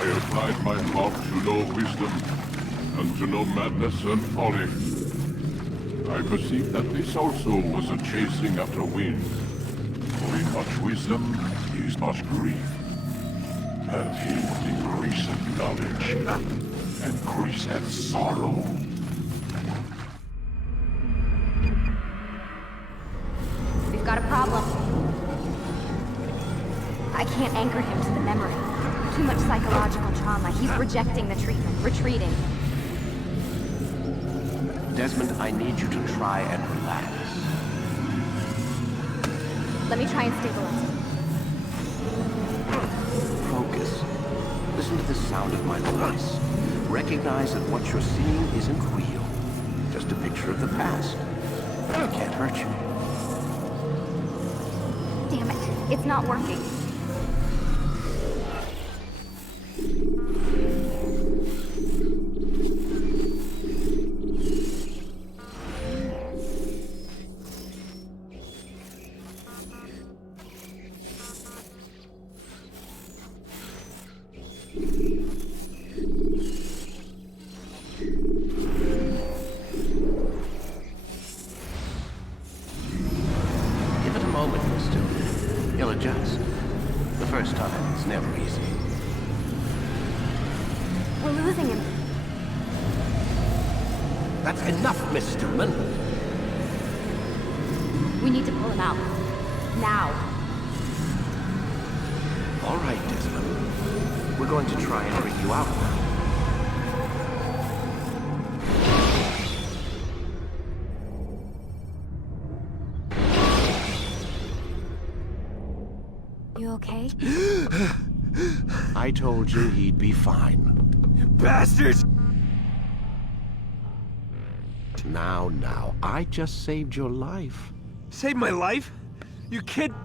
I applied my mark to know wisdom, and to know madness and folly. I perceived that this also was a chasing after wind. For in much wisdom is much grief. And he increaseth knowledge, increaseth sorrow. We've got a problem. I can't anchor him to the memory. Too much psychological trauma. He's rejecting the treatment, retreating. Desmond, I need you to try and relax. Let me try and stabilize him. Focus. Listen to the sound of my voice. Recognize that what you're seeing isn't real. Just a picture of the past. It can't hurt you. Damn it, it's not working. He'll adjust. The first time, it's never easy. We're losing him. That's enough, Miss Stillman. We need to pull him out. Now. All right, Desmond. We're going to try and bring you out now. You okay? I told you he'd be fine. Bastards! Now, I just saved your life. Saved my life? You kidnapped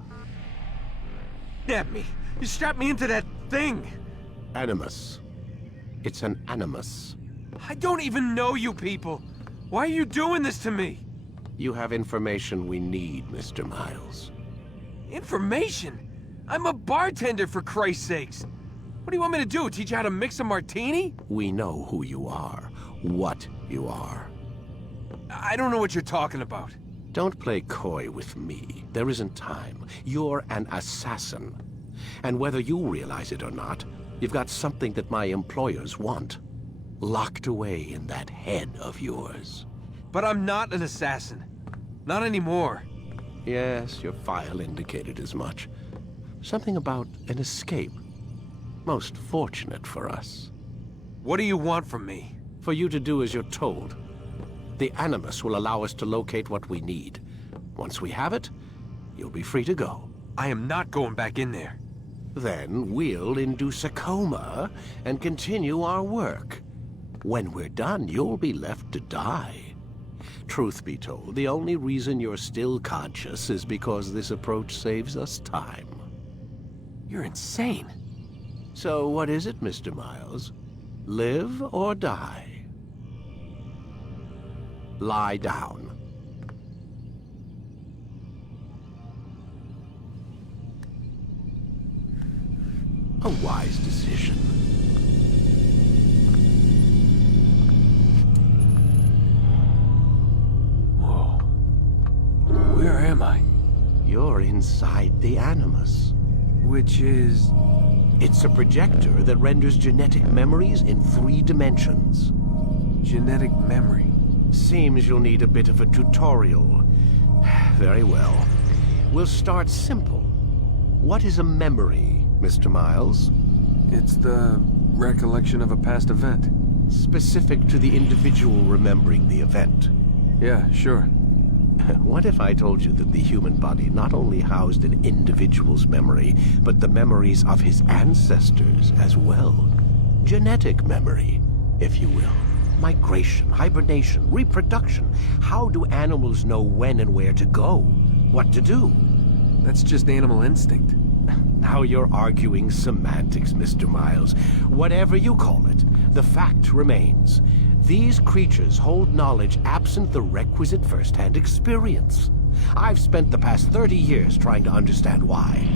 me. You strapped me into that thing. Animus. It's an animus. I don't even know you people. Why are you doing this to me? You have information we need, Mr. Miles. Information? I'm a bartender, for Christ's sakes. What do you want me to do? Teach you how to mix a martini? We know who you are, what you are. I don't know what you're talking about. Don't play coy with me. There isn't time. You're an assassin. And whether you realize it or not, you've got something that my employers want. Locked away in that head of yours. But I'm not an assassin. Not anymore. Yes, your file indicated as much. Something about an escape. Most fortunate for us. What do you want from me? For you to do as you're told. The Animus will allow us to locate what we need. Once we have it, you'll be free to go. I am not going back in there. Then we'll induce a coma and continue our work. When we're done, you'll be left to die. Truth be told, the only reason you're still conscious is because this approach saves us time. You're insane. So what is it, Mr. Miles? Live or die? Lie down. A wise decision. Whoa. Where am I? You're inside the Animus. Which is... It's a projector that renders genetic memories in 3 dimensions. genetic memory. Seems you'll need a bit of a tutorial. Very well. We'll start simple. What is a memory, Mr. Miles? It's the recollection of a past event. Specific to the individual remembering the event. Yeah, sure. What if I told you that the human body not only housed an individual's memory, but the memories of his ancestors as well? Genetic memory, if you will. Migration, hibernation, reproduction. How do animals know when and where to go? What to do? That's just animal instinct. Now you're arguing semantics, Mr. Miles. Whatever you call it, the fact remains. These creatures hold knowledge absent the requisite first-hand experience. I've spent the past 30 years trying to understand why.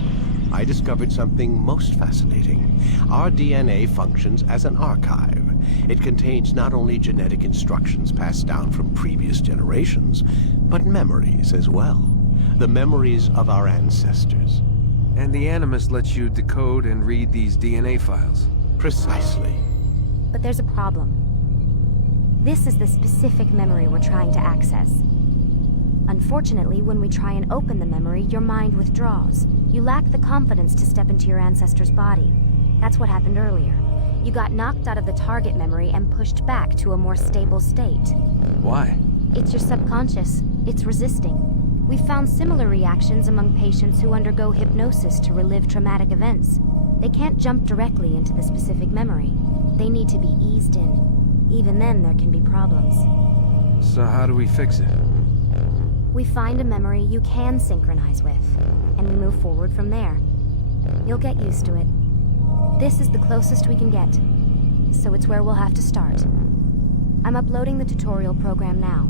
I discovered something most fascinating. Our DNA functions as an archive. It contains not only genetic instructions passed down from previous generations, but memories as well. The memories of our ancestors. And the Animus lets you decode and read these DNA files. Precisely. But there's a problem. This is the specific memory we're trying to access. Unfortunately, when we try and open the memory, your mind withdraws. You lack the confidence to step into your ancestor's body. That's what happened earlier. You got knocked out of the target memory and pushed back to a more stable state. Why? It's your subconscious. It's resisting. We've found similar reactions among patients who undergo hypnosis to relive traumatic events. They can't jump directly into the specific memory. They need to be eased in. Even then, there can be problems. So how do we fix it? We find a memory you can synchronize with, and we move forward from there. You'll get used to it. This is the closest we can get, so it's where we'll have to start. I'm uploading the tutorial program now.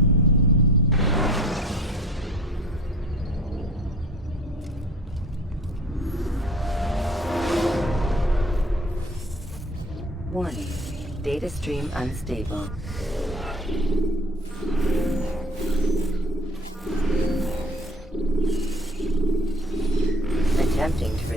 Warning, data stream unstable. Attempting to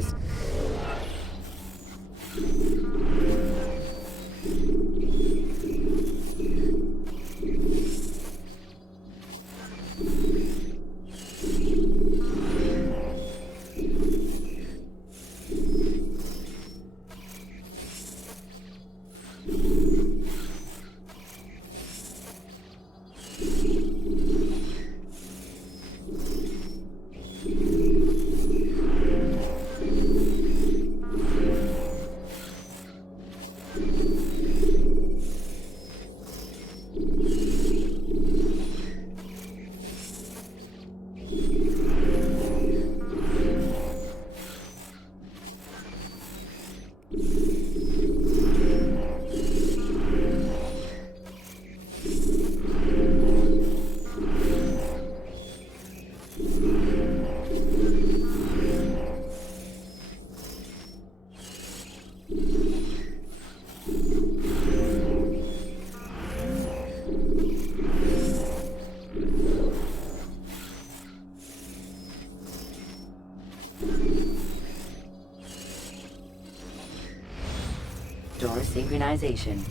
door synchronization.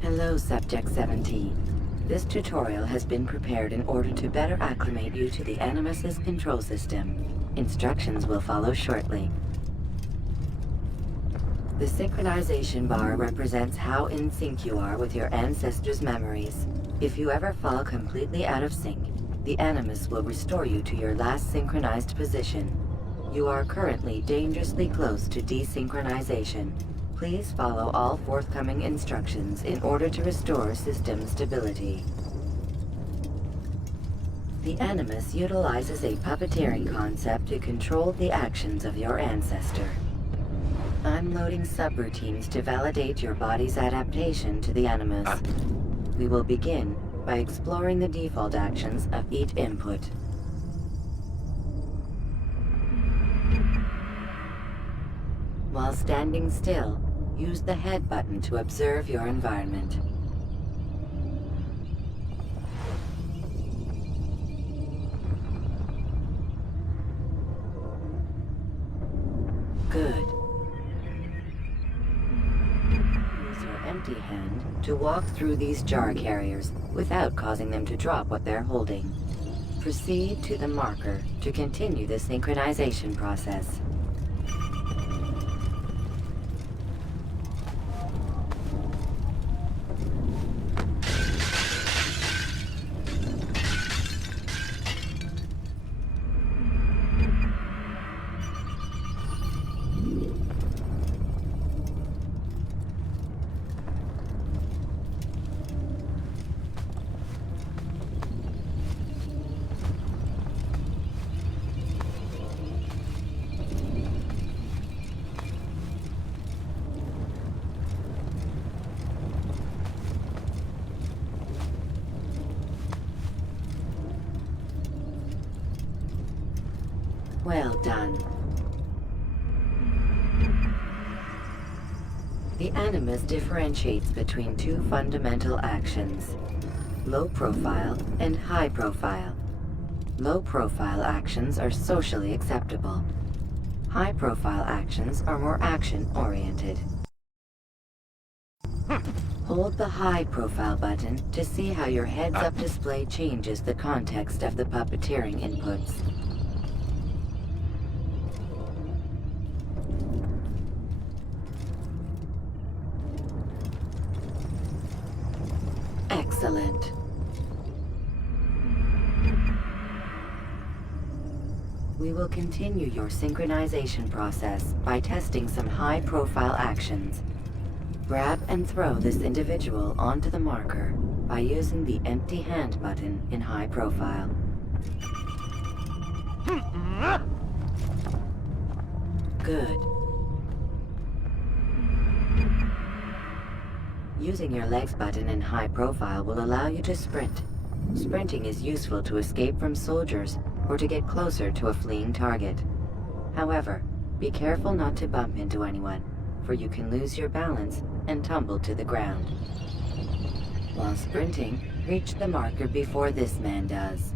Hello, Subject 17. This tutorial has been prepared in order to better acclimate you to the Animus's control system. Instructions will follow shortly. The synchronization bar represents how in sync you are with your ancestors' memories. If you ever fall completely out of sync, the Animus will restore you to your last synchronized position. You are currently dangerously close to desynchronization. Please follow all forthcoming instructions in order to restore system stability. The Animus utilizes a puppeteering concept to control the actions of your ancestor. I'm loading subroutines to validate your body's adaptation to the Animus. We will begin by exploring the default actions of each input. While standing still, use the head button to observe your environment. Good. Use your empty hand to walk through these jar carriers without causing them to drop what they're holding. Proceed to the marker to continue the synchronization process. Well done. The Animus differentiates between two fundamental actions: low profile and high profile. Low profile actions are socially acceptable. High profile actions are more action-oriented. Hold the high profile button to see how your heads-up display changes the context of the puppeteering inputs. Excellent. We will continue your synchronization process by testing some high-profile actions. Grab and throw this individual onto the marker by using the empty hand button in high profile. Good. Using your legs button in high profile will allow you to sprint. Sprinting is useful to escape from soldiers or to get closer to a fleeing target. However, be careful not to bump into anyone, for you can lose your balance and tumble to the ground. While sprinting, reach the marker before this man does.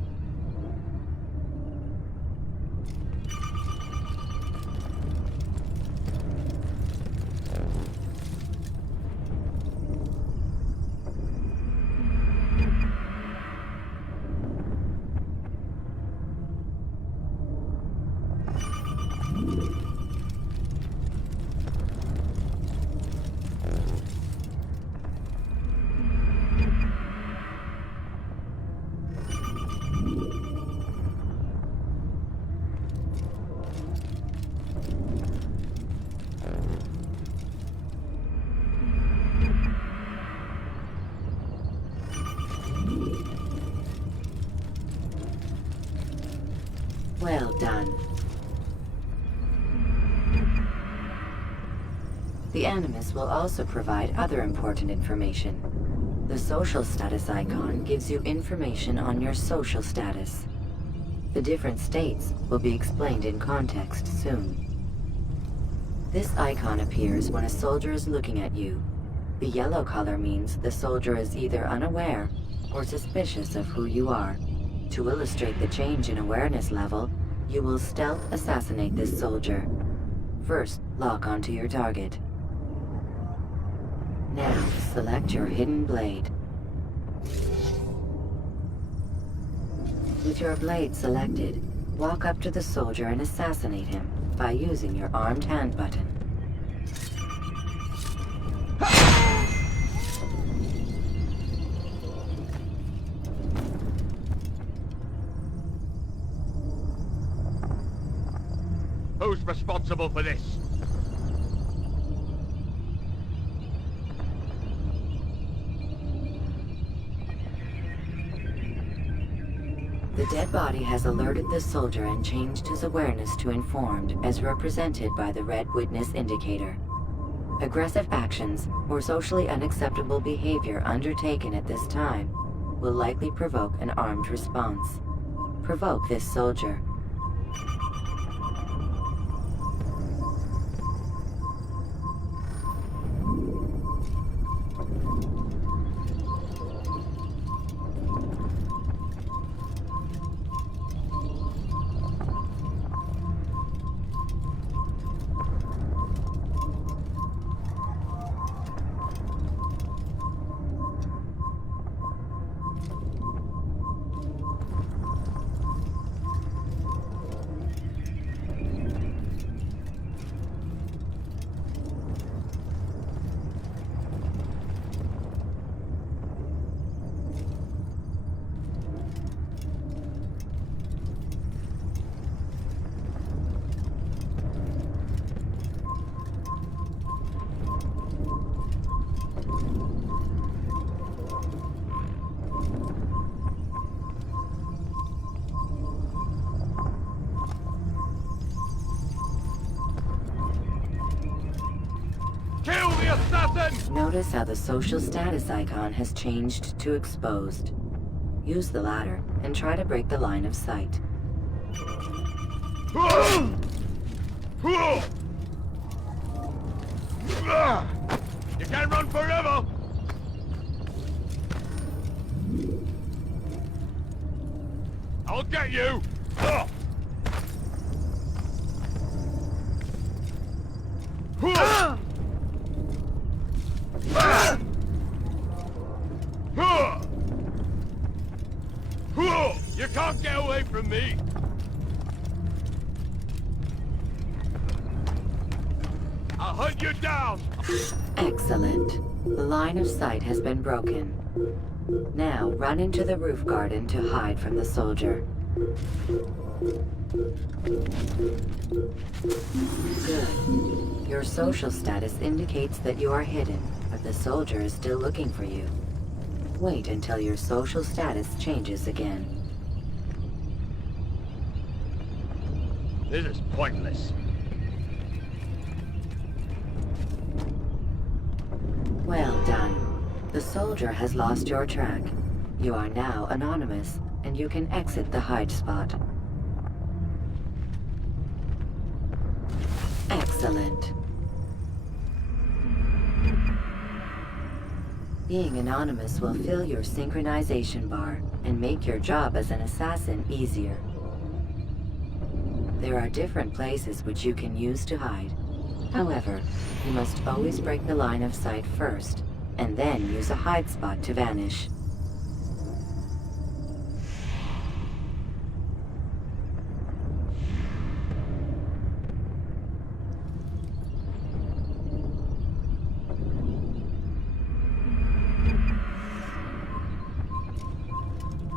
Well done. The Animus will also provide other important information. The social status icon gives you information on your social status. The different states will be explained in context soon. This icon appears when a soldier is looking at you. The yellow color means the soldier is either unaware or suspicious of who you are. To illustrate the change in awareness level, you will stealth assassinate this soldier. First, lock onto your target. Now, select your hidden blade. With your blade selected, walk up to the soldier and assassinate him by using your armed hand button. Who's responsible for this? The dead body has alerted the soldier and changed his awareness to informed, as represented by the red witness indicator. Aggressive actions or socially unacceptable behavior undertaken at this time will likely provoke an armed response. Provoke this soldier. Kill the assassin! Notice how the social status icon has changed to exposed. Use the ladder and try to break the line of sight. You can't run forever! I'll get you! You can't get away from me! I'll hunt you down! Excellent. The line of sight has been broken. Now, run into the roof garden to hide from the soldier. Good. Your social status indicates that you are hidden, but the soldier is still looking for you. Wait until your social status changes again. This is pointless. Well done. The soldier has lost your track. You are now anonymous, and you can exit the hide spot. Excellent. Being anonymous will fill your synchronization bar and make your job as an assassin easier. There are different places which you can use to hide. However, you must always break the line of sight first, and then use a hide spot to vanish.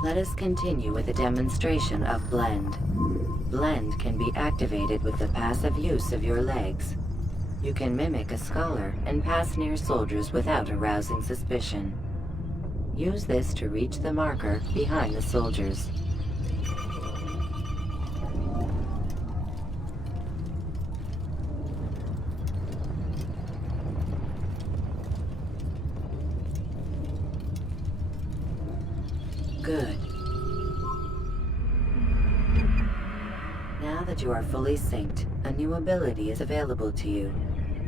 Let us continue with a demonstration of Blend. Blend can be activated with the passive use of your legs. You can mimic a scholar and pass near soldiers without arousing suspicion. Use this to reach the marker behind the soldiers. Good. Now that you are fully synced, a new ability is available to you.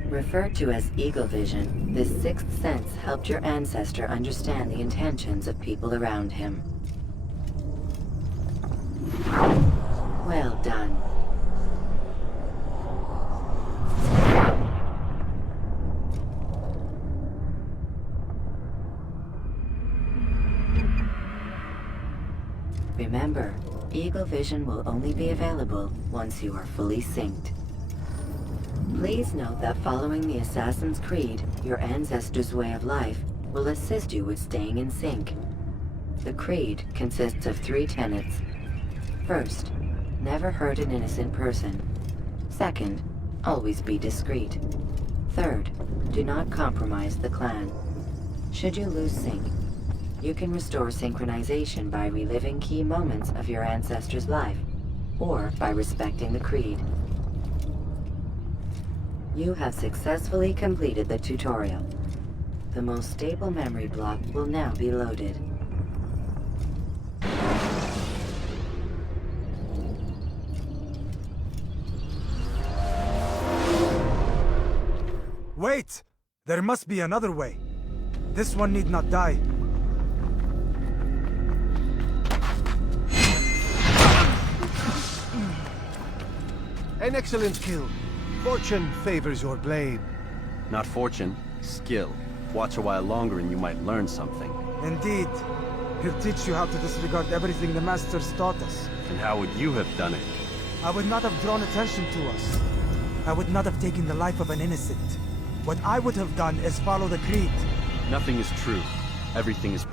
Referred to as Eagle Vision, this sixth sense helped your ancestor understand the intentions of people around him. Well done. Remember, Eagle Vision will only be available once you are fully synced. Please note that following the Assassin's Creed, your ancestors' way of life will assist you with staying in sync. The Creed consists of 3 tenets. First, never hurt an innocent person. Second, always be discreet. Third, do not compromise the clan. Should you lose sync, you can restore synchronization by reliving key moments of your ancestor's life, or by respecting the Creed. You have successfully completed the tutorial. The most stable memory block will now be loaded. Wait! There must be another way. This one need not die. An excellent kill. Fortune favors your blade. Not fortune, skill. Watch a while longer and you might learn something. Indeed. He'll teach you how to disregard everything the Masters taught us. And how would you have done it? I would not have drawn attention to us. I would not have taken the life of an innocent. What I would have done is follow the Creed. Nothing is true. Everything is...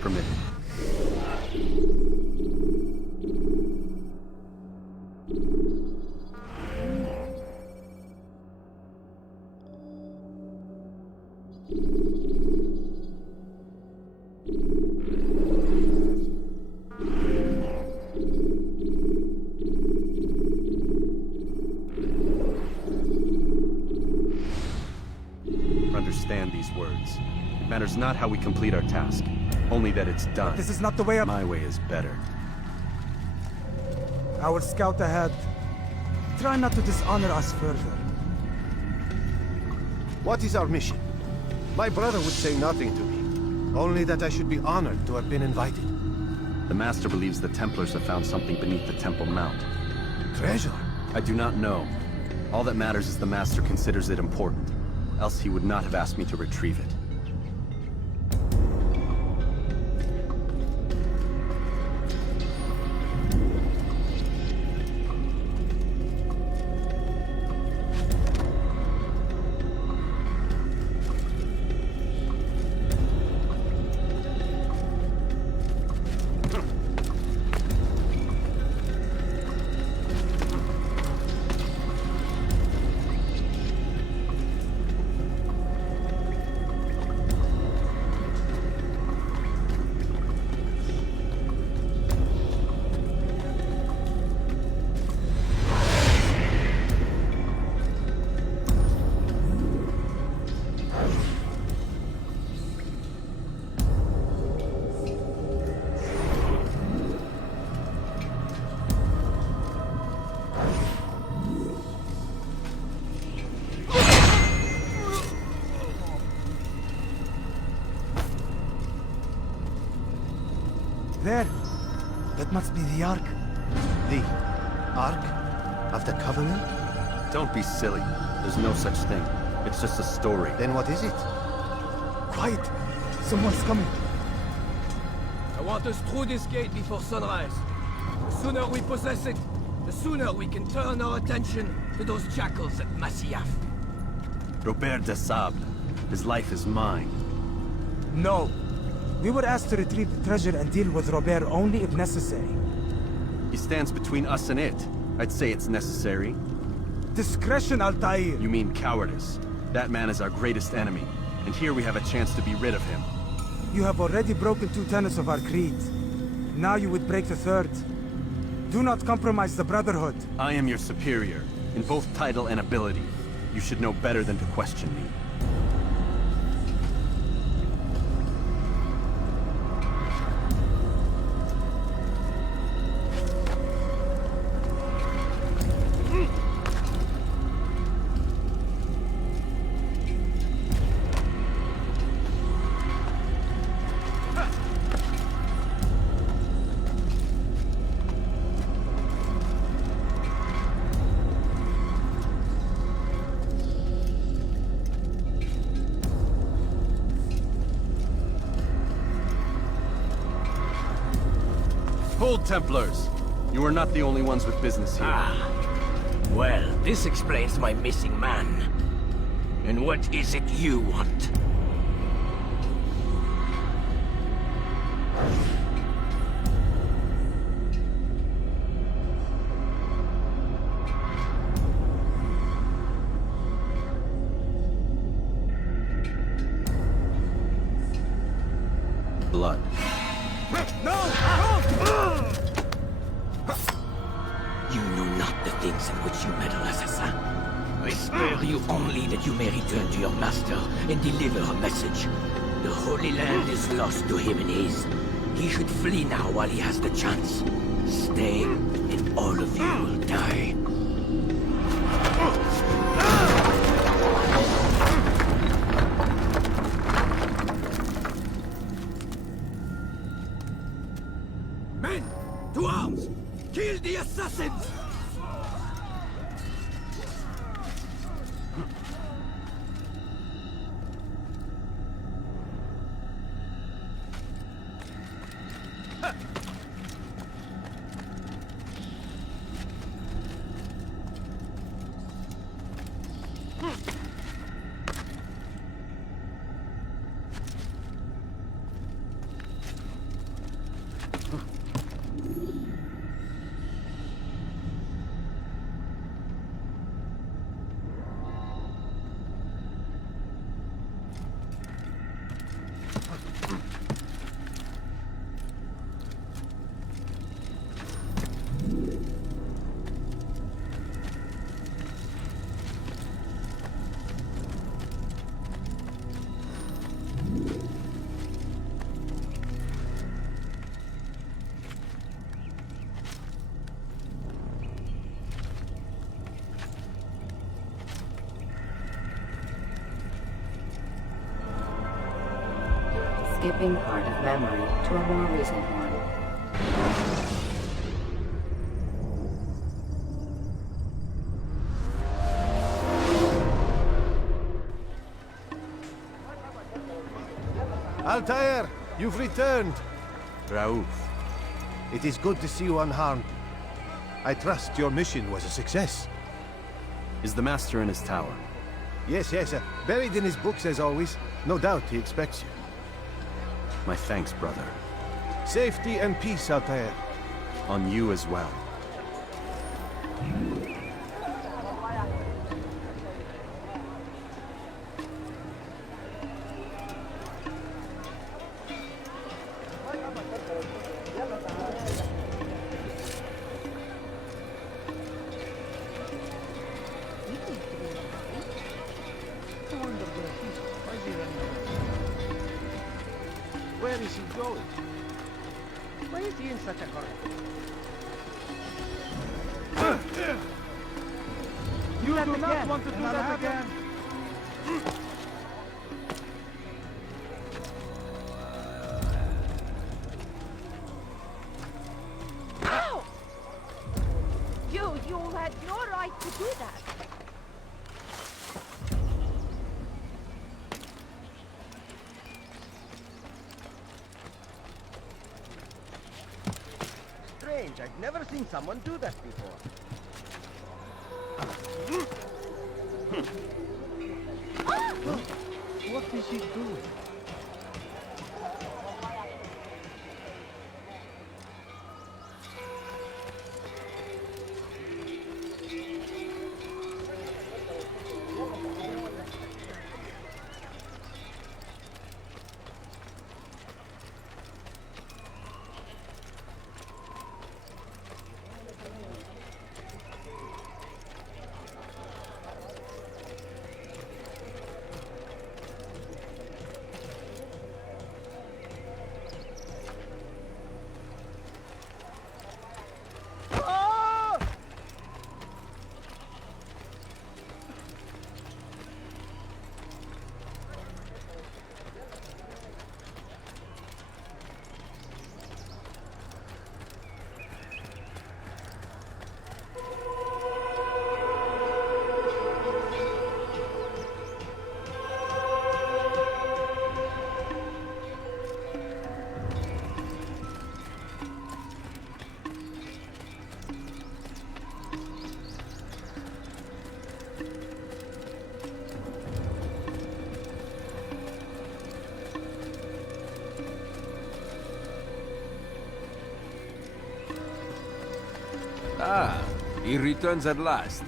permitted. Matters not how we complete our task, only that it's done. This is not the way My way is better. I will scout ahead. Try not to dishonor us further. What is our mission? My brother would say nothing to me. Only that I should be honored to have been invited. The Master believes the Templars have found something beneath the Temple Mount. Treasure? I do not know. All that matters is the Master considers it important. Else he would not have asked me to retrieve it. There. That must be the Ark. The Ark of the Covenant? Don't be silly. There's no such thing. It's just a story. Then what is it? Quiet. Someone's coming. I want us through this gate before sunrise. The sooner we possess it, the sooner we can turn our attention to those jackals at Masyaf. Robert de Sable. His life is mine. No. We were asked to retrieve the treasure and deal with Robert only if necessary. He stands between us and it. I'd say it's necessary. Discretion, Altair. You mean cowardice. That man is our greatest enemy, and here we have a chance to be rid of him. You have already broken 2 tenets of our creed. Now you would break the 3rd. Do not compromise the Brotherhood. I am your superior, in both title and ability. You should know better than to question me. Hold, Templars! You are not the only ones with business here. Well, this explains my missing man. And what is it you want? Blood. You know not the things in which you meddle, assassin. I spare you only that you may return to your master and deliver a message. The Holy Land is lost to him and his. He should flee now while he has the chance. Stay, and all of you will die. Men, to arms! Kill the assassins! skipping part of memory to a more recent one. Altair, you've returned. Raouf, it is good to see you unharmed. I trust your mission was a success. Is the Master in his tower? Yes, buried in his books as always. No doubt he expects you. My thanks, brother. Safety and peace, Altair. On you as well. Where is he going? Why is he in such a hurry? You do not want to do that again. Ow! You had no right to do that. Strange, I've never seen someone do that before. What is he doing? Ah, he returns at last.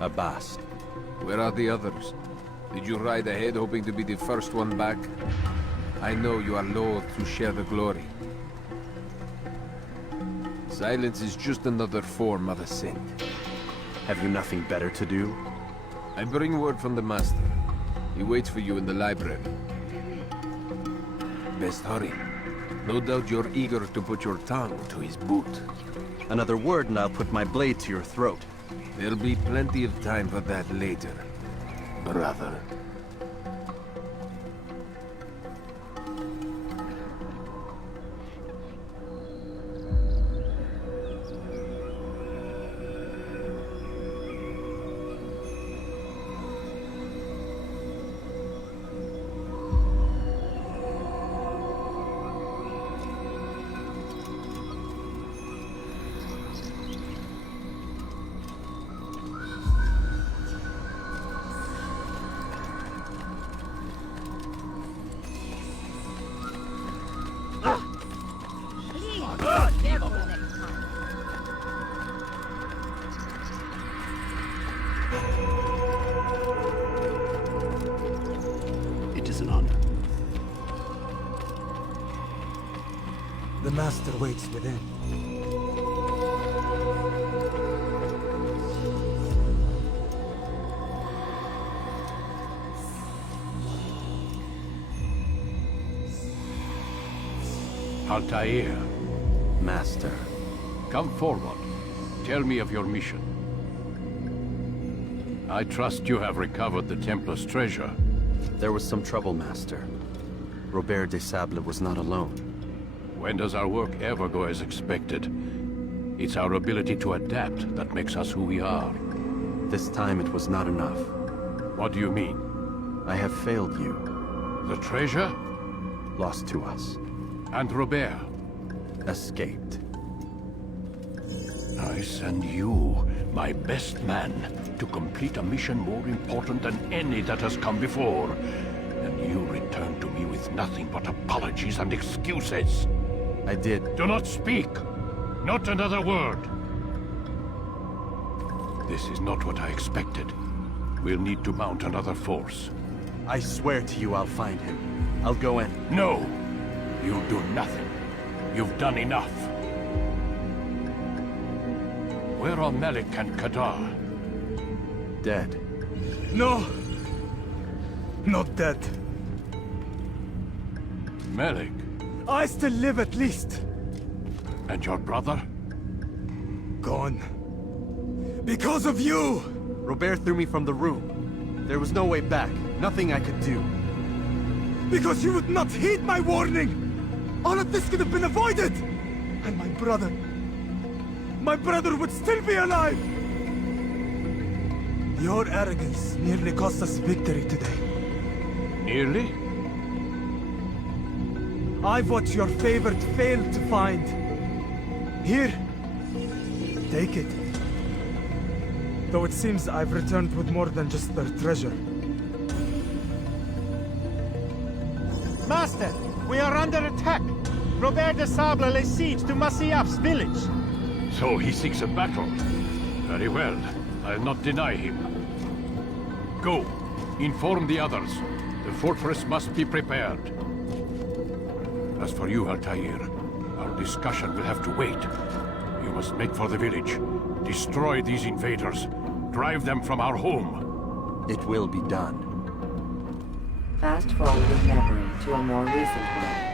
Abast. Where are the others? Did you ride ahead hoping to be the first one back? I know you are loath to share the glory. Silence is just another form of assent. Have you nothing better to do? I bring word from the Master. He waits for you in the library. Best hurry. No doubt you're eager to put your tongue to his boot. Another word and I'll put my blade to your throat. There'll be plenty of time for that later, brother. It is an honor. The Master waits within. Altair, Master. come forward. Tell me of your mission. I trust you have recovered the Templar's treasure. There was some trouble, Master. Robert de Sable was not alone. When does our work ever go as expected? It's our ability to adapt that makes us who we are. This time it was not enough. What do you mean? I have failed you. The treasure? Lost to us. And Robert? Escaped. I send you, my best man, to complete a mission more important than any that has come before. And you return to me with nothing but apologies and excuses. I did. Do not speak! Not another word! This is not what I expected. We'll need to mount another force. I swear to you I'll find him. I'll go in. No! You'll do nothing. You've done enough. Where are Malik and Kadar? Dead. No! Not dead. Malik? I still live at least. And your brother? Gone. Because of you! Robert threw me from the room. There was no way back. Nothing I could do. Because you would not heed my warning! All of this could have been avoided! And my brother would still be alive! Your arrogance nearly cost us victory today. Nearly? I've what your favorite failed to find. Here, take it. Though it seems I've returned with more than just their treasure. Master, we are under attack. Robert de Sable lays siege to Masyaf's village. So he seeks a battle. Very well. I'll not deny him. Go. Inform the others. The fortress must be prepared. As for you, Altair, our discussion will have to wait. You must make for the village. Destroy these invaders. Drive them from our home. It will be done. Fast forward with memory to a more recent one.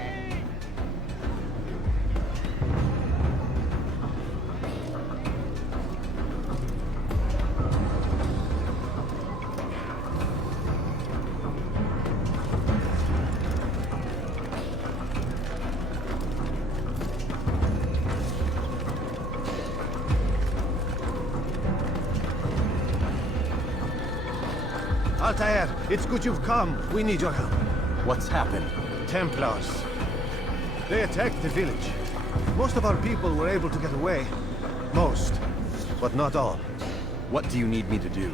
Altair, it's good you've come. We need your help. What's happened? Templars. They attacked the village. Most of our people were able to get away. Most, but not all. What do you need me to do?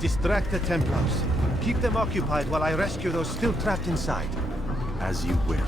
Distract the Templars. Keep them occupied while I rescue those still trapped inside. As you wish.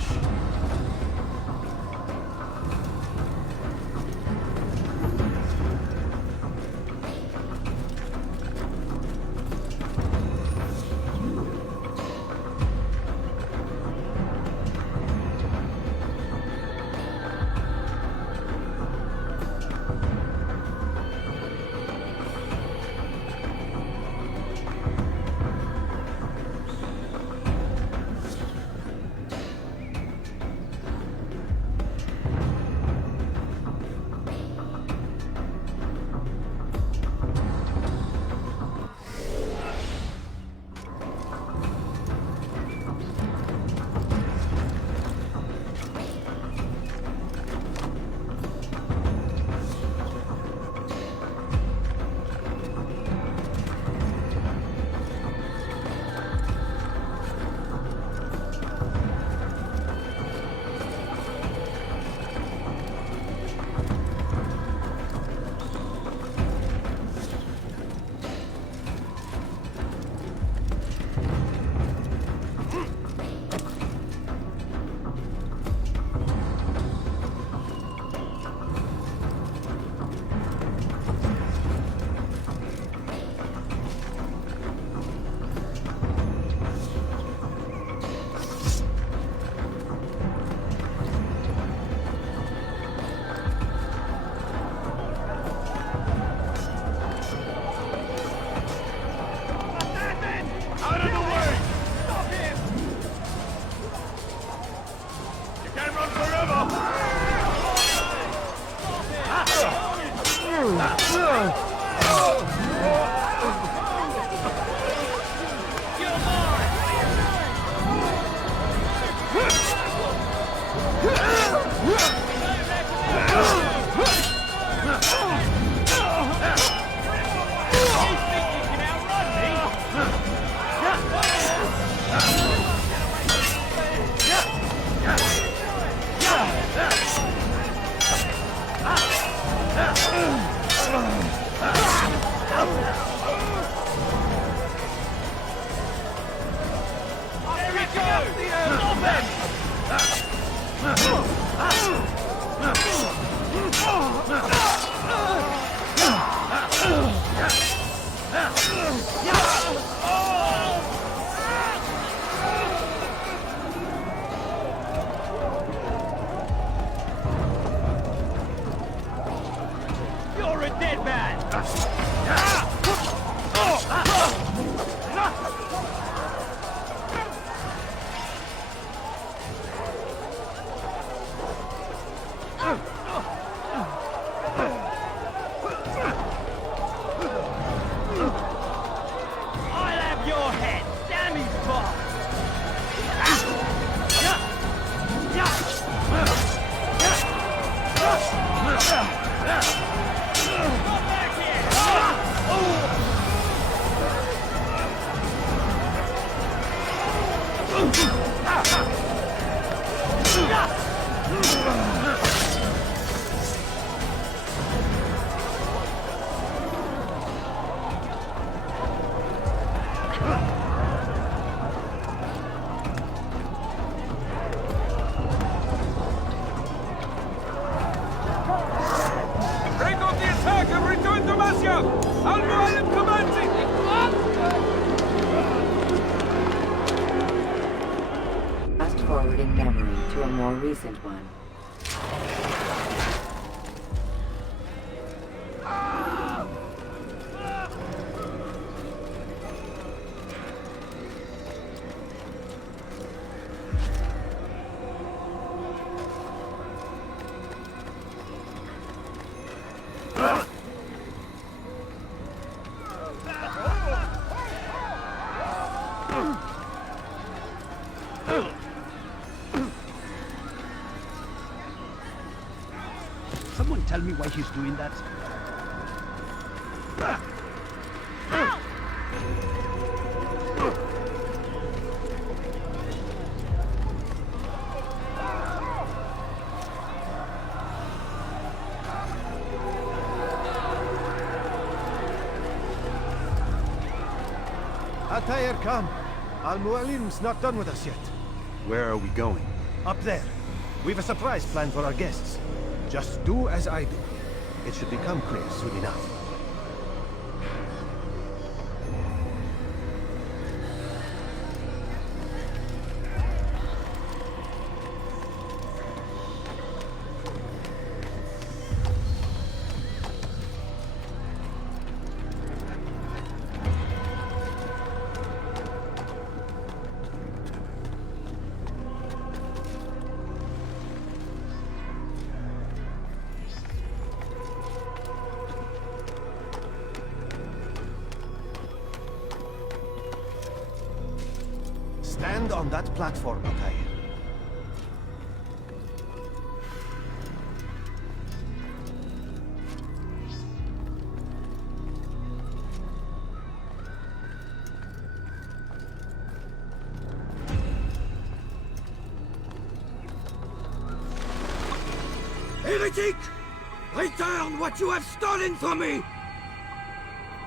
You're a dead man! I'll have your head! Damn his boss! Break off the attack and return to Moscow! Al-Mualim commanding! Fast forwarding memory to a more recent one. Someone tell me why he's doing that? Altair, come. Al-Mualim's not done with us yet. Where are we going? Up there. We've a surprise planned for our guests. Just do as I do. It should become clear soon enough. Stand on that platform, Altair. Heretic! Return what you have stolen from me!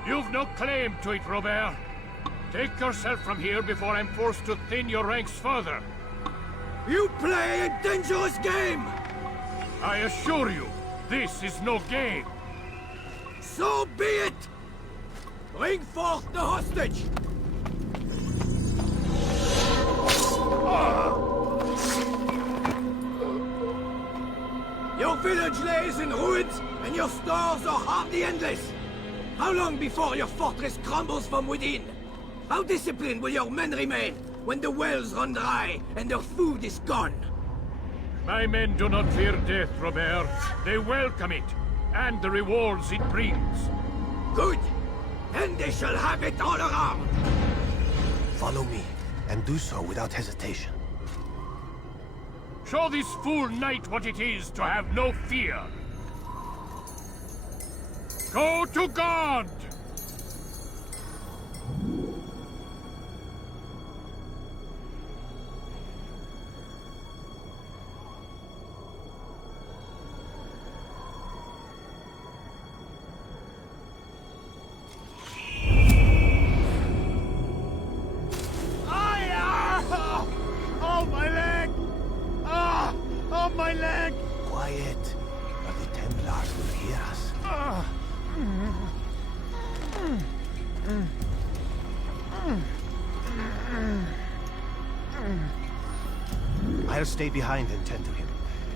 You've no claim to it, Robert. Take yourself from here before I'm forced to thin your ranks further. You play a dangerous game! I assure you, this is no game. So be it! Bring forth the hostage! Your village lays in ruins, and your stores are hardly endless. How long before your fortress crumbles from within? How disciplined will your men remain when the wells run dry and their food is gone? My men do not fear death, Robert. They welcome it, and the rewards it brings. Good. Then they shall have it all around. Follow me, and do so without hesitation. Show this fool knight what it is to have no fear. Go to God! I'll stay behind and tend to him.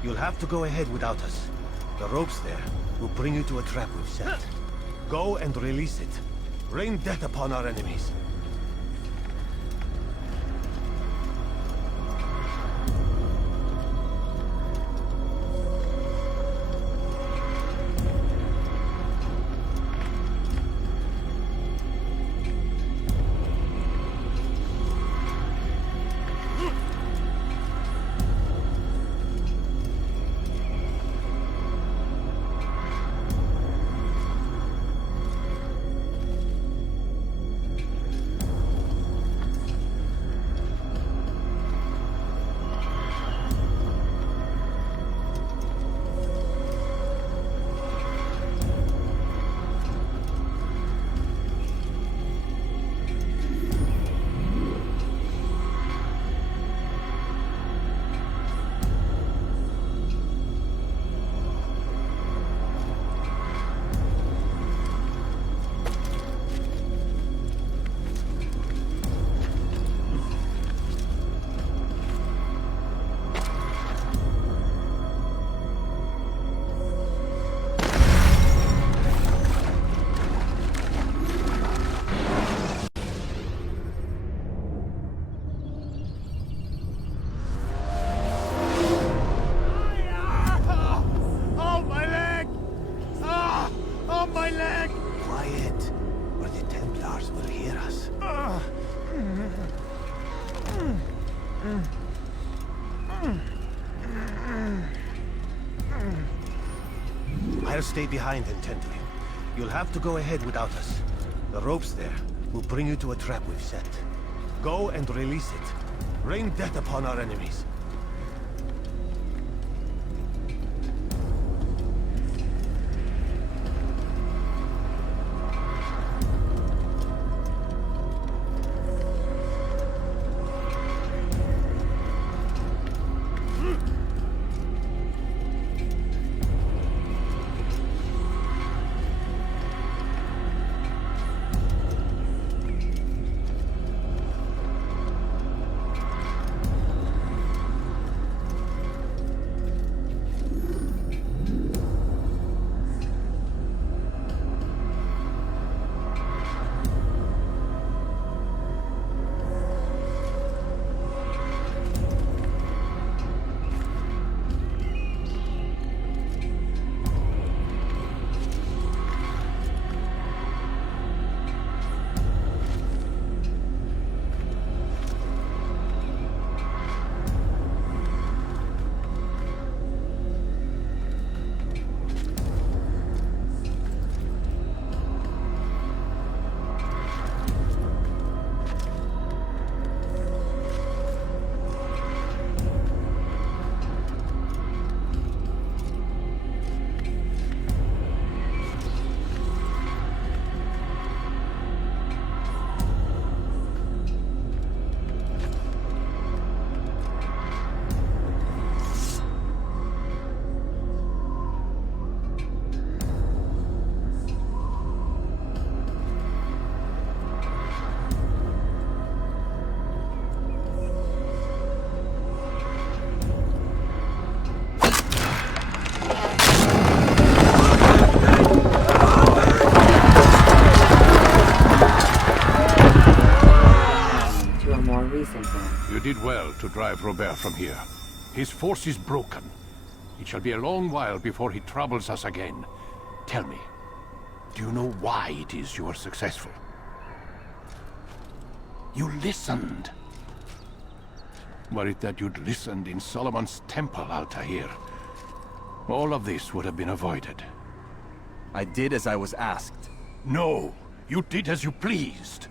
You'll have to go ahead without us. The ropes there will bring you to a trap we've set. Go and release it. Rain death upon our enemies. I'll stay behind and tend to him. You'll have to go ahead without us. The ropes there will bring you to a trap we've set. Go and release it. Rain death upon our enemies. You did well to drive Robert from here. His force is broken. It shall be a long while before he troubles us again. Tell me, do you know why it is you are successful? You listened. Were it that you'd listened in Solomon's temple, Altair, all of this would have been avoided. I did as I was asked. No, you did as you pleased.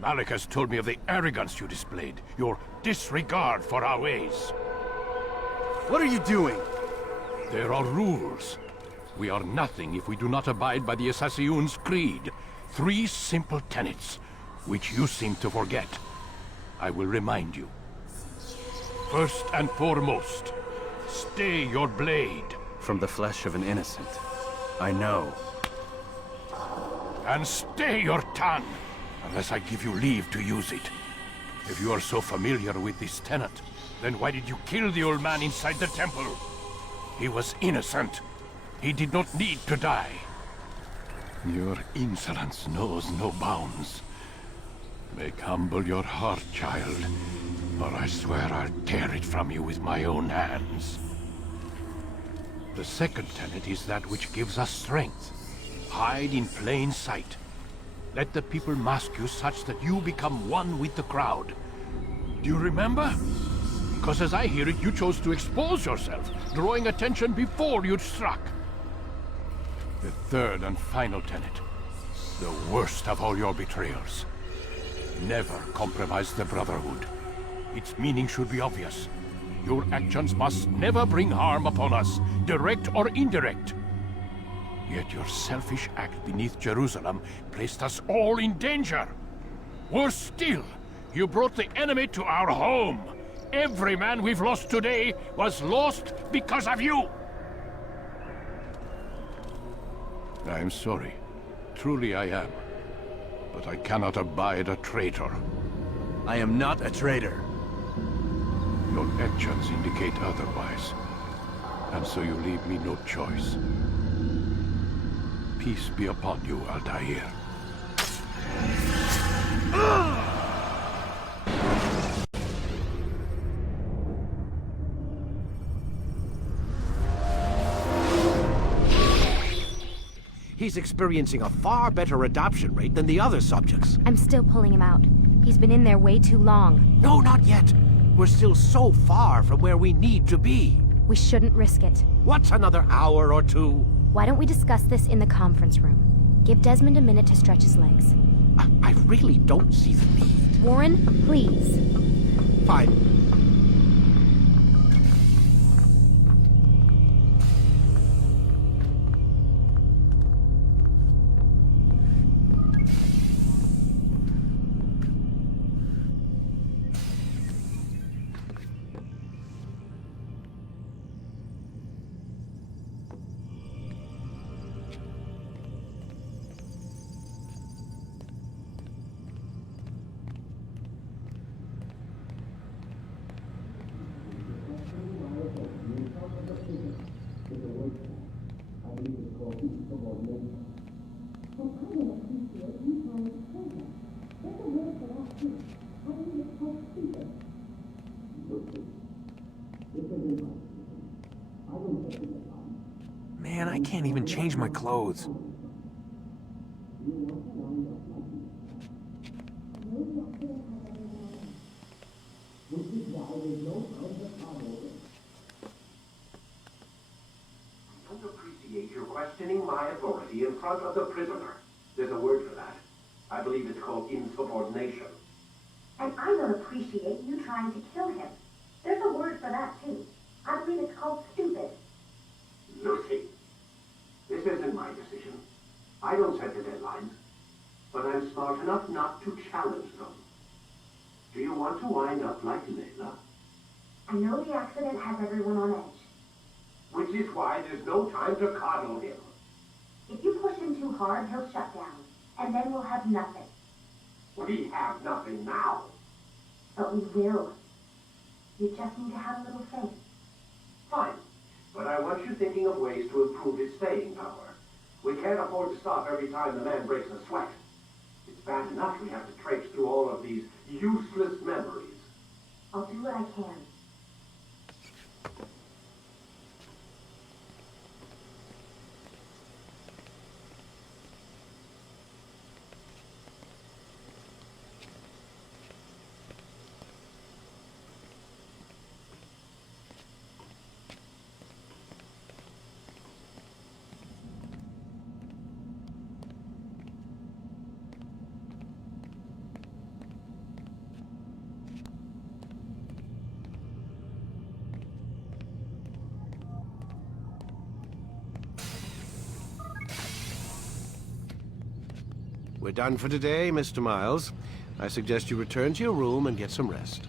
Malik has told me of the arrogance you displayed, your disregard for our ways. What are you doing? There are rules. We are nothing if we do not abide by the Assassin's creed. 3 simple tenets, which you seem to forget. I will remind you. First and foremost, stay your blade. From the flesh of an innocent. I know. And stay your tongue, unless I give you leave to use it. If you are so familiar with this tenet, Then why did you kill the old man inside the temple? He was innocent. He did not need to die. Your insolence knows no bounds. Make humble your heart, child, or I swear I'll tear it from you with my own hands. The second tenet is that which gives us strength. Hide in plain sight. Let the people mask you such that you become one with the crowd. Do you remember? Because as I hear it, you chose to expose yourself, drawing attention before you'd struck. The third and final tenet. The worst of all your betrayals. Never compromise the Brotherhood. Its meaning should be obvious. Your actions must never bring harm upon us, direct or indirect. Yet your selfish act beneath Jerusalem placed us all in danger. Worse still, you brought the enemy to our home. Every man we've lost today was lost because of you. I am sorry. Truly I am. But I cannot abide a traitor. I am not a traitor. Your actions indicate otherwise. And so you leave me no choice. Peace be upon you, Altair. He's experiencing a far better adoption rate than the other subjects. I'm still pulling him out. He's been in there way too long. No, not yet. We're still so far from where we need to be. We shouldn't risk it. What's another hour or two? Why don't we discuss this in the conference room? Give Desmond a minute to stretch his legs. I really don't see the need. Warren, please. Fine. Man, I can't even change my clothes. You're questioning my authority in front of the prisoner. There's a word for that. I believe it's called insubordination. And I don't appreciate you trying to kill him. There's a word for that, too. I believe it's called stupid. Lucy, this isn't my decision. I don't set the deadlines. But I'm smart enough not to challenge them. Do you want to wind up like Layla? I know the accident has everyone on edge. Which is why there's no time to coddle him. If you push him too hard, he'll shut down. And then we'll have nothing. We have nothing now. But we will. You just need to have a little faith. Fine. But I want you thinking of ways to improve his staying power. We can't afford to stop every time the man breaks a sweat. It's bad enough we have to traipse through all of these useless memories. I'll do what I can. We're done for today, Mr. Miles. I suggest you return to your room and get some rest.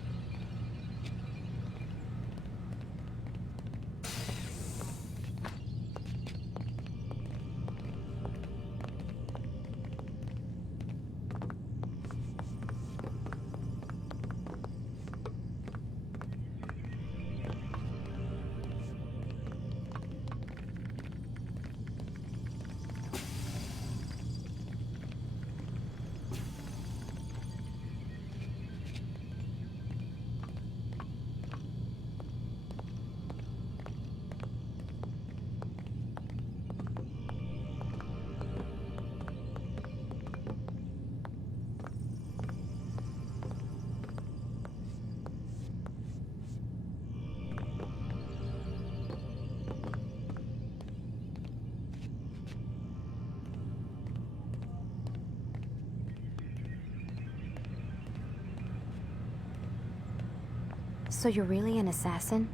So you're really an assassin?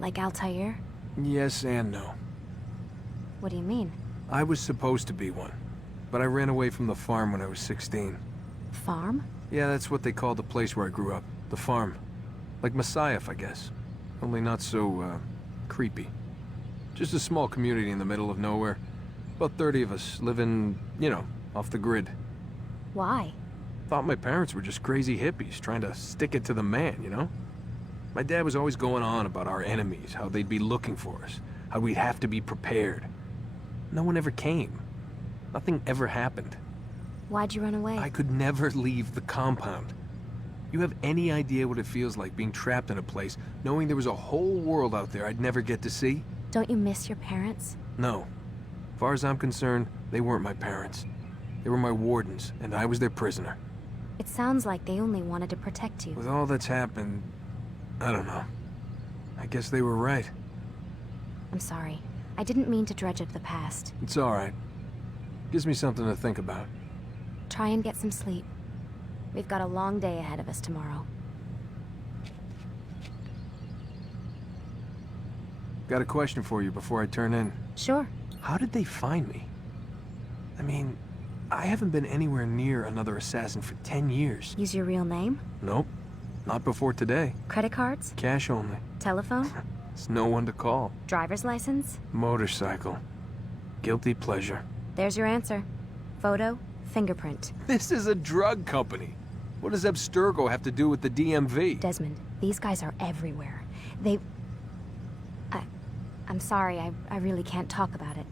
Like Altair? Yes and no. What do you mean? I was supposed to be one, but I ran away from the farm when I was 16. Farm? Yeah, that's what they called the place where I grew up. The farm. Like Messiah, I guess. Only not so, creepy. Just a small community in the middle of nowhere. About 30 of us living, you know, off the grid. Why? Thought my parents were just crazy hippies trying to stick it to the man, you know? My dad was always going on about our enemies, how they'd be looking for us, how we'd have to be prepared. No one ever came. Nothing ever happened. Why'd you run away? I could never leave the compound. You have any idea what it feels like being trapped in a place, knowing there was a whole world out there I'd never get to see? Don't you miss your parents? No. As far as I'm concerned, they weren't my parents. They were my wardens, and I was their prisoner. It sounds like they only wanted to protect you. With all that's happened, I don't know. I guess they were right. I'm sorry. I didn't mean to dredge up the past. It's all right. Gives me something to think about. Try and get some sleep. We've got a long day ahead of us tomorrow. Got a question for you before I turn in. Sure. How did they find me? I mean, I haven't been anywhere near another assassin for 10 years. Use your real name? Nope. Not before today. Credit cards? Cash only. Telephone? There's no one to call. Driver's license? Motorcycle. Guilty pleasure. There's your answer. Photo, fingerprint. This is a drug company. What does Abstergo have to do with the DMV? Desmond, these guys are everywhere. I'm sorry, I really can't talk about it.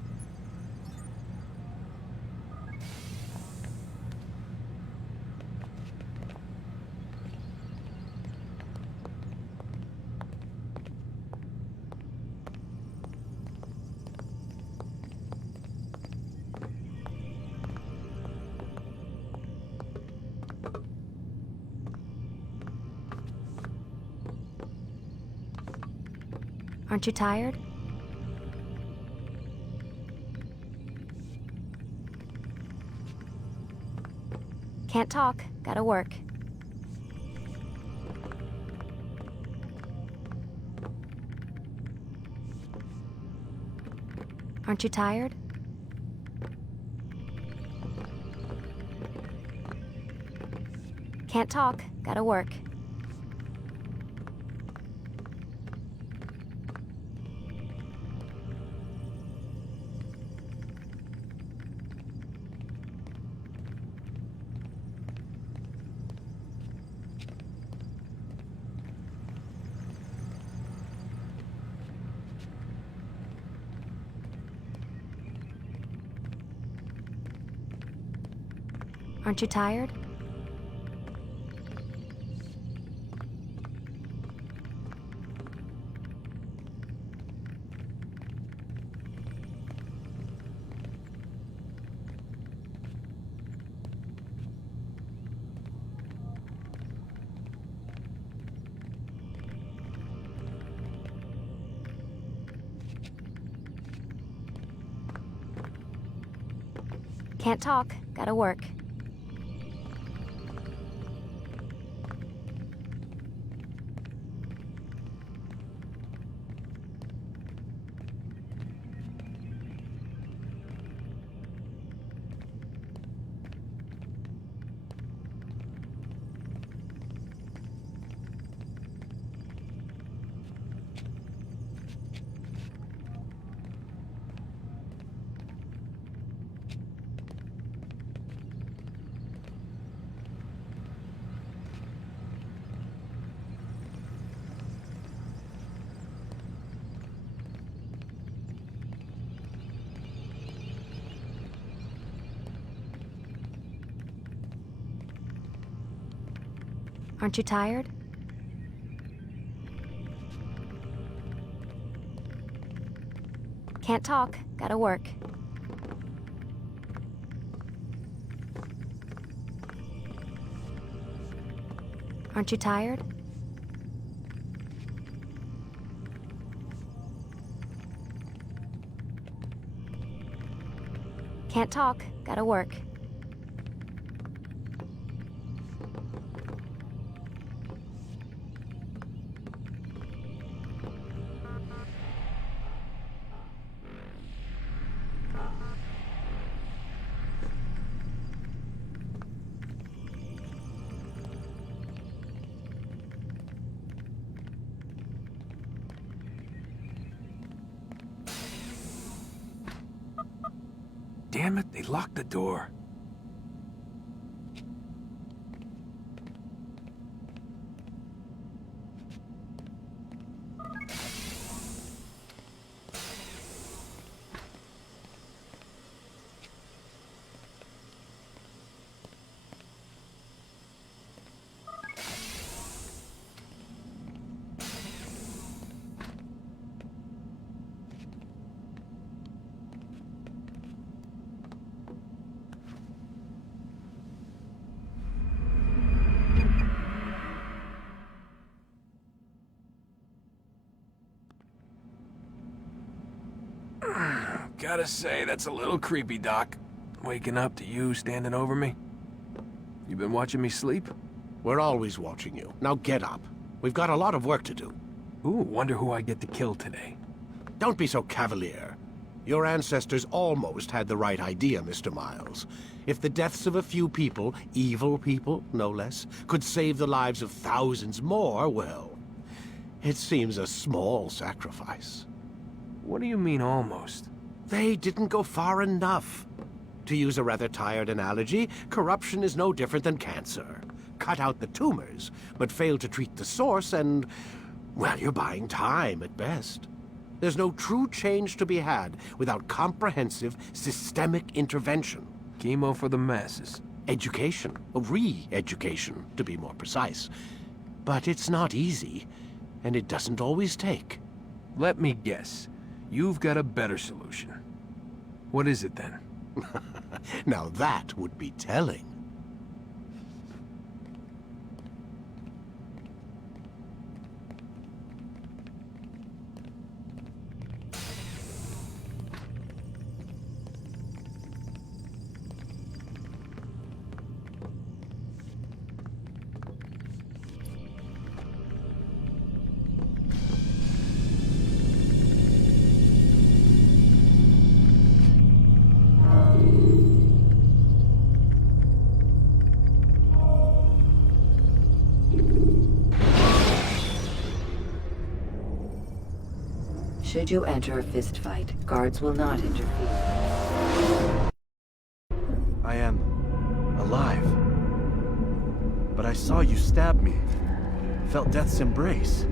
Aren't you tired? Can't talk. Gotta work. Aren't you tired? Can't talk. Gotta work. Aren't you tired? Can't talk. Gotta work. Aren't you tired? Can't talk. Gotta work. Aren't you tired? Can't talk. Gotta work. Damn it, they locked the door. Gotta say, that's a little creepy, Doc. Waking up to you standing over me. You been watching me sleep? We're always watching you. Now get up. We've got a lot of work to do. Ooh, wonder who I get to kill today. Don't be so cavalier. Your ancestors almost had the right idea, Mr. Miles. If the deaths of a few people, evil people, no less, could save the lives of thousands more, well, it seems a small sacrifice. What do you mean, almost? They didn't go far enough. To use a rather tired analogy, corruption is no different than cancer. Cut out the tumors, but fail to treat the source and, well, you're buying time at best. There's no true change to be had without comprehensive, systemic intervention. Chemo for the masses. Education, re-education, to be more precise. But it's not easy, and it doesn't always take. Let me guess. You've got a better solution. What is it, then? Now that would be telling. Should you enter a fist fight, guards will not interfere. I am alive. But I saw you stab me. Felt death's embrace.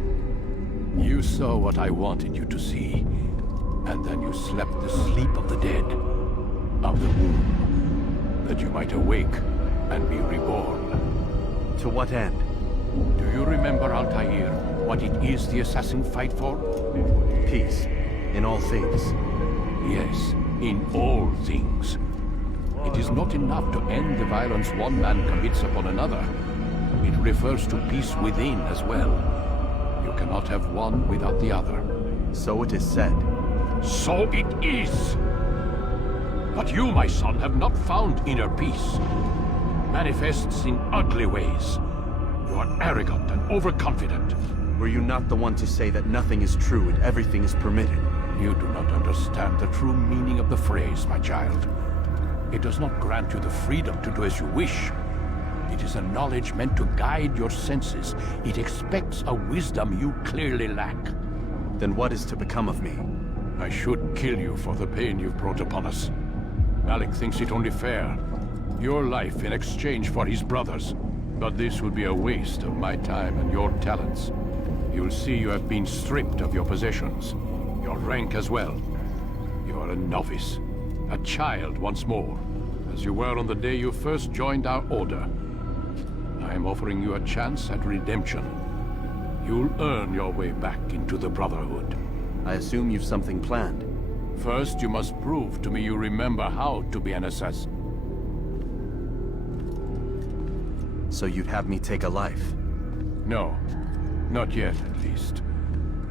You saw what I wanted you to see. And then you slept the sleep of the dead. Of the womb. That you might awake and be reborn. To what end? Do you remember, Altair, what it is the assassin fight for? Peace. In all things. Yes, in all things. It is not enough to end the violence one man commits upon another. It refers to peace within as well. You cannot have one without the other. So it is said. So it is! But you, my son, have not found inner peace. Manifests in ugly ways. You are arrogant and overconfident. Were you not the one to say that nothing is true and everything is permitted? You do not understand the true meaning of the phrase, my child. It does not grant you the freedom to do as you wish. It is a knowledge meant to guide your senses. It expects a wisdom you clearly lack. Then what is to become of me? I should kill you for the pain you've brought upon us. Malik thinks it only fair. Your life in exchange for his brother's. But this would be a waste of my time and your talents. You'll see you have been stripped of your possessions. Your rank as well. You are a novice. A child once more. As you were on the day you first joined our order. I am offering you a chance at redemption. You'll earn your way back into the Brotherhood. I assume you've something planned. First, you must prove to me you remember how to be an assassin. So you'd have me take a life? No. Not yet, at least.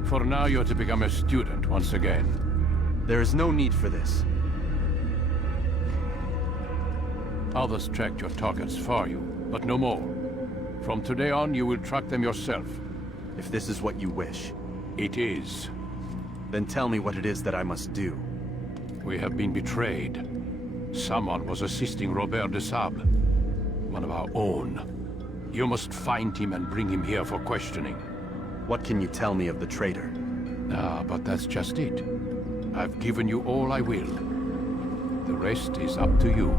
For now, you're to become a student once again. There is no need for this. Others tracked your targets for you, but no more. From today on, you will track them yourself. If this is what you wish. It is. Then tell me what it is that I must do. We have been betrayed. Someone was assisting Robert de Sable. One of our own. You must find him and bring him here for questioning. What can you tell me of the traitor? Ah, but that's just it. I've given you all I will. The rest is up to you.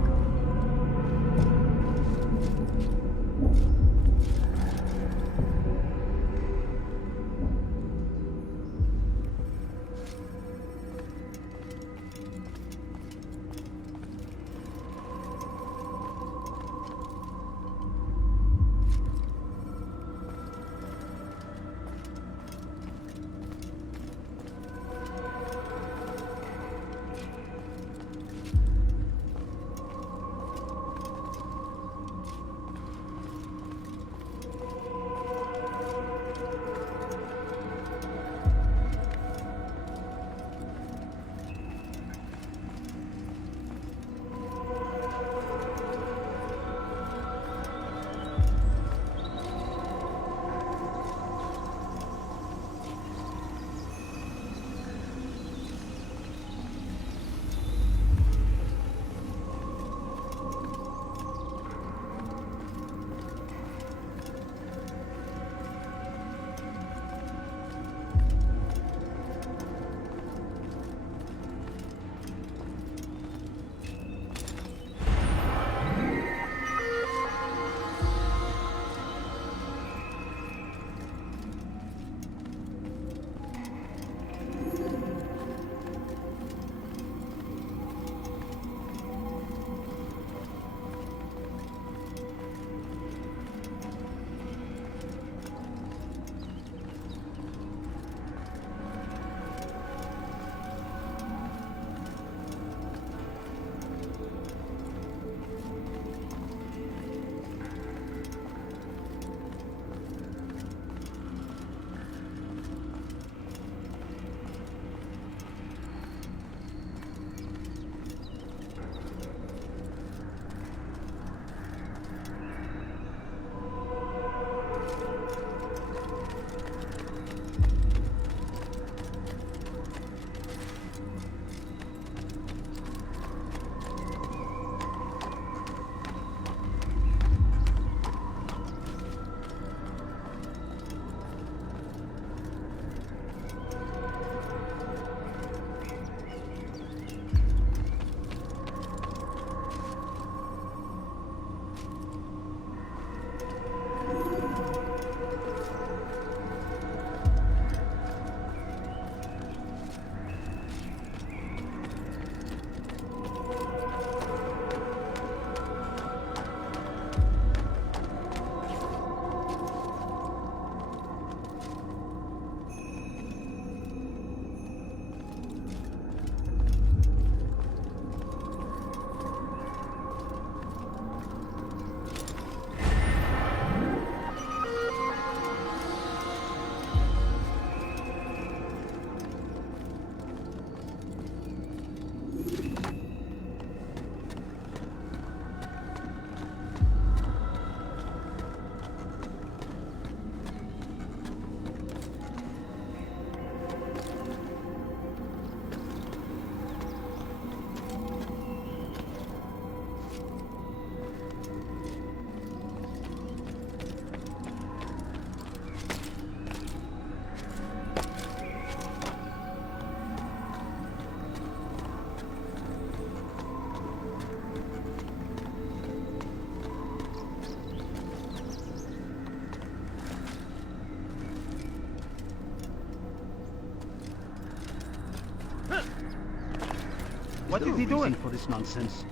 What is he doing for this nonsense?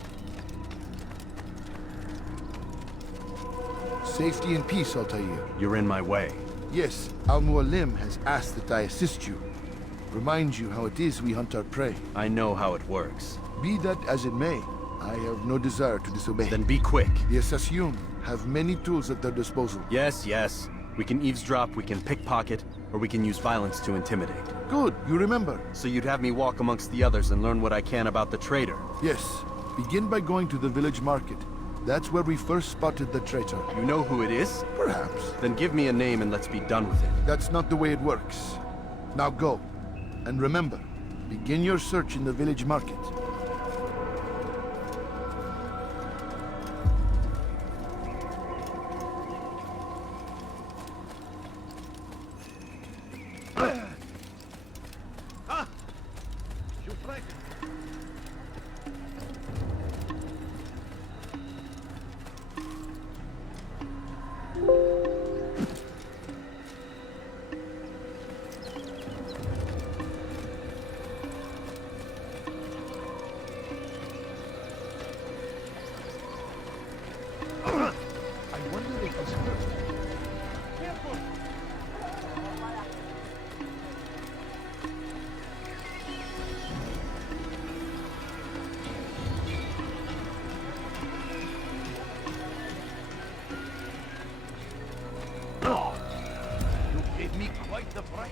Safety and peace, Altair. You're in my way. Yes, Al-Mualim has asked that I assist you. Remind you how it is we hunt our prey. I know how it works. Be that as it may, I have no desire to disobey. Then be quick. The Assassin have many tools at their disposal. Yes, yes. We can eavesdrop, we can pickpocket, or we can use violence to intimidate. Good, you remember. So you'd have me walk amongst the others and learn what I can about the traitor? Yes. Begin by going to the village market. That's where we first spotted the traitor. You know who it is? Perhaps. Then give me a name and let's be done with it. That's not the way it works. Now go. And remember, begin your search in the village market. the price.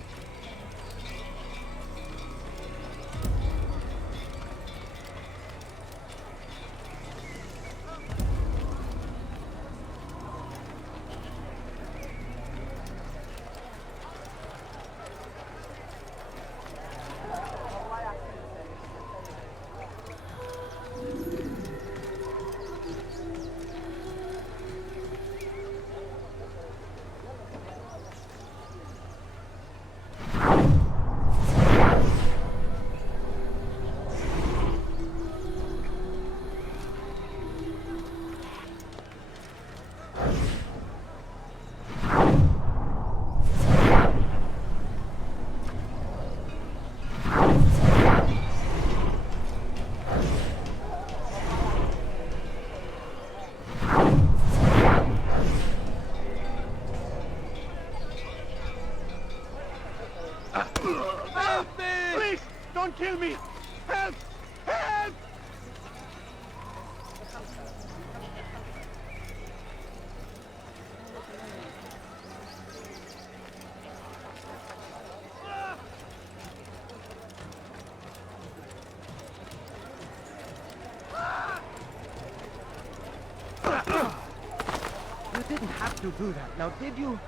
Help me! Please, don't kill me! Help! Help! You didn't have to do that, now did you?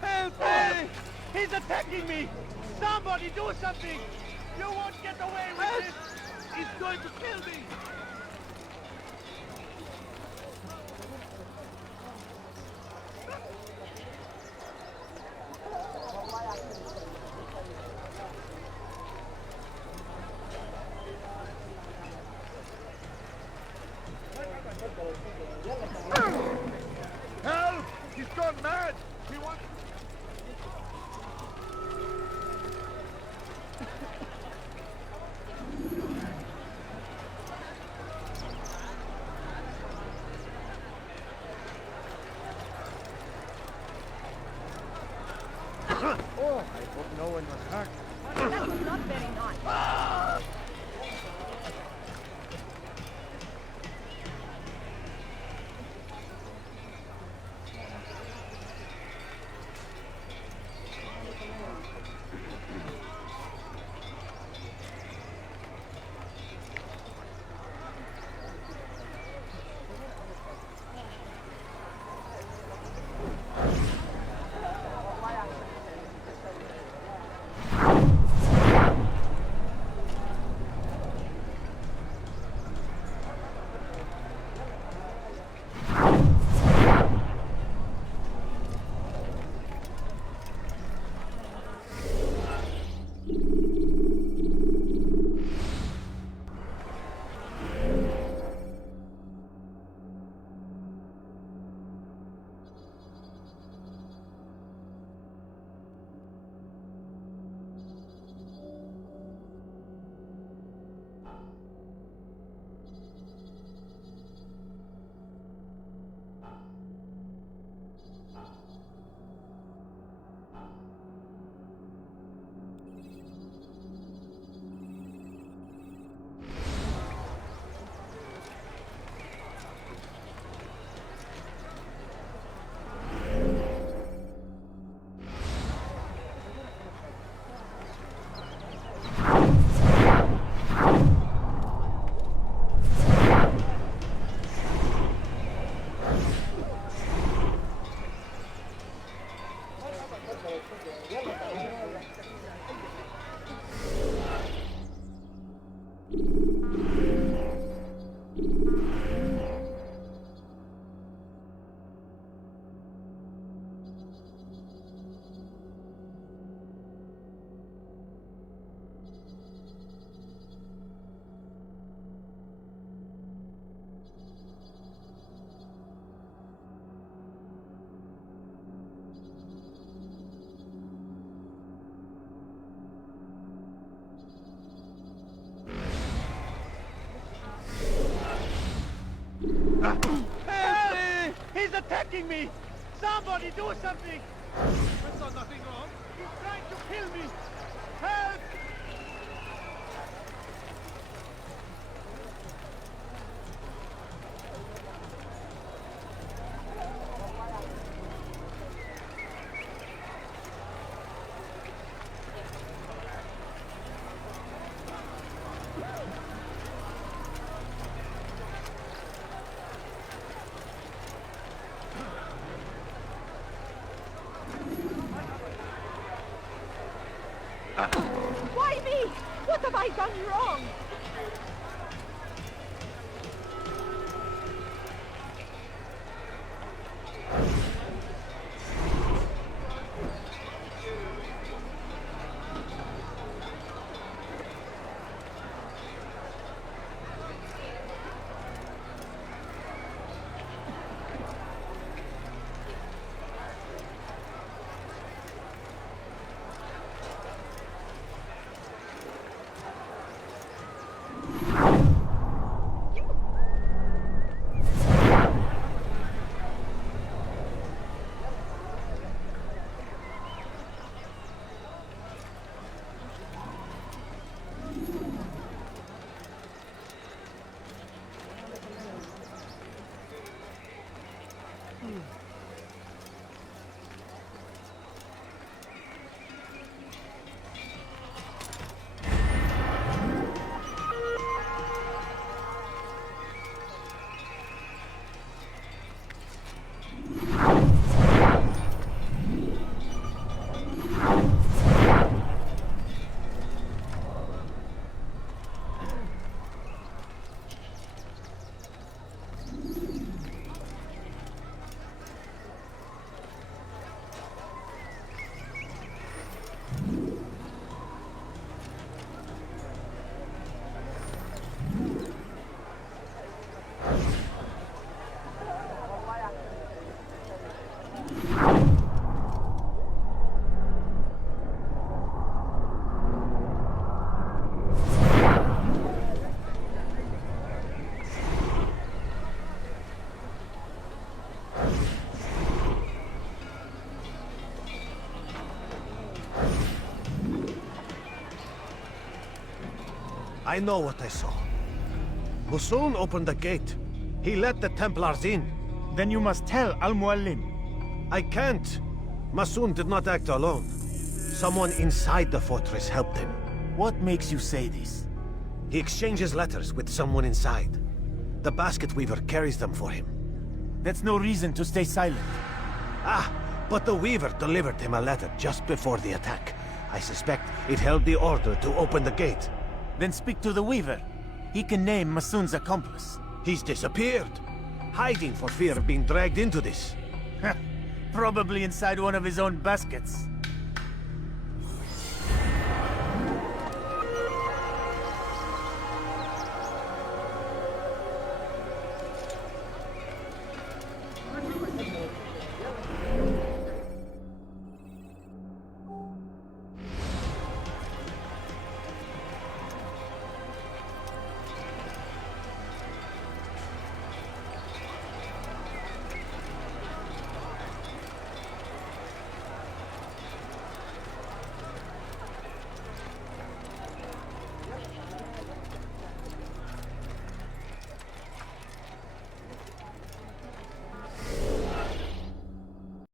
Help me! He's attacking me! Somebody do something! You won't get away with this! He's going to kill me! Help! He's gone mad! He wants... Oh, I hope no one was hurt. That was not very nice. Help! He's attacking me! Somebody do something! I saw nothing wrong. He's trying to kill me! Help! Why me? What have I done wrong? I know what I saw. Musoon opened the gate. He let the Templars in. Then you must tell Al-Muallim. I can't. Musoon did not act alone. Someone inside the fortress helped him. What makes you say this? He exchanges letters with someone inside. The basket weaver carries them for him. That's no reason to stay silent. Ah, but the weaver delivered him a letter just before the attack. I suspect it held the order to open the gate. Then speak to the weaver. He can name Masoon's accomplice. He's disappeared. Hiding for fear of being dragged into this. Probably inside one of his own baskets.